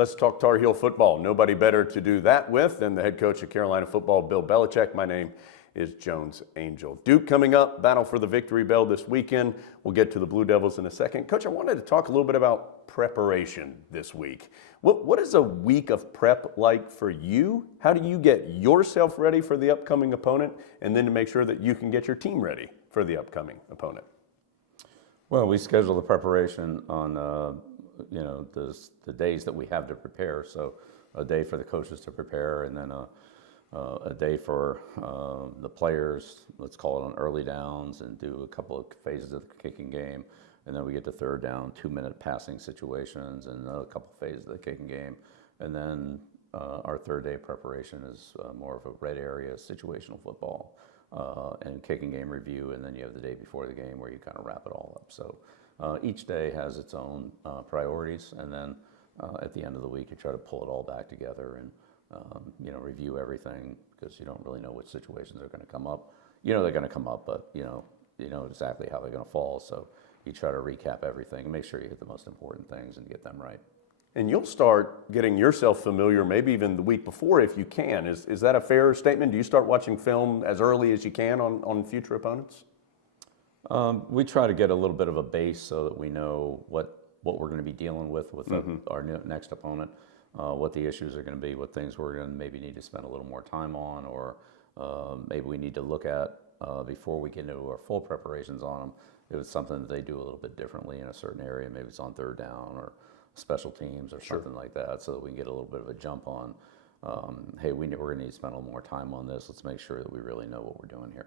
Let's talk Tar Heel football. Nobody better to do that with than the head coach of Carolina football, Bill Belichick. My name is Jones Angell. Duke coming up, battle for the victory bell this weekend. We'll get to the Blue Devils in a second. Coach, I wanted to talk a little bit about preparation this week. What is a week of prep like for you? How do you get yourself ready for the upcoming opponent and then to make sure that you can get your team ready for the upcoming opponent? Well, we schedule the preparation on the days that we have to prepare. So a day for the coaches to prepare, and then a day for the players, let's call it on early downs, and do a couple of phases of the kicking game. And then we get to third down, 2-minute passing situations, and another couple phases of the kicking game. And then our third day preparation is more of a red area situational football and kicking game review. And then you have the day before the game where you kind of wrap it all up. So each day has its own priorities, and then at the end of the week you try to pull it all back together and review everything, because you don't really know which situations are going to come up. You know they're going to come up, but you know exactly how they're going to fall. So you try to recap everything and make sure you hit the most important things and get them right. And you'll start getting yourself familiar maybe even the week before if you can. Is that a fair statement? Do you start watching film as early as you can on future opponents? We try to get a little bit of a base so that we know what we're going to be dealing with our next opponent, what the issues are going to be, what things we're going to maybe need to spend a little more time on, or maybe we need to look at before we get into our full preparations on them. If it's something that they do a little bit differently in a certain area, maybe it's on third down or special teams or something like that, so that we can get a little bit of a jump on, hey, we're going to need to spend a little more time on this. Let's make sure that we really know what we're doing here.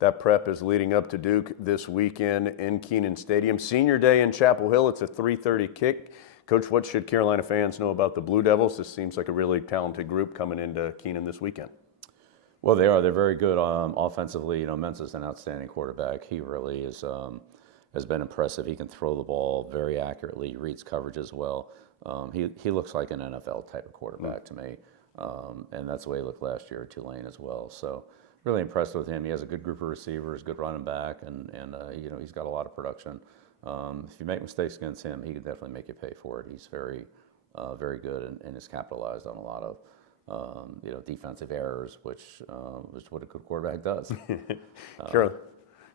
That prep is leading up to Duke this weekend in Kenan Stadium. Senior Day in Chapel Hill. It's a 3:30 kick. Coach, what should Carolina fans know about the Blue Devils? This seems like a really talented group coming into Kenan this weekend. Well, they are. They're very good offensively. Mensa's an outstanding quarterback. He really is, has been impressive. He can throw the ball very accurately. He reads coverage as well. He looks like an NFL type of quarterback to me, and that's the way he looked last year at Tulane as well. So really impressed with him. He has a good group of receivers, good running back, and he's got a lot of production. If you make mistakes against him, he can definitely make you pay for it. He's very good and is capitalized on a lot of defensive errors, which is what a good quarterback does.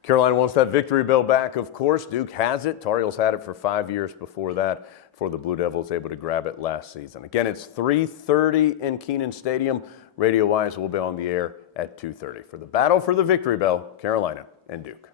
Carolina wants that victory bell back, of course. Duke has it. Tar Heels had it for 5 years before that, before the Blue Devils able to grab it last season. Again, it's 3:30 in Kenan Stadium. Radio-wise, we'll be on the air at 2:30 for the battle for the victory bell, Carolina and Duke.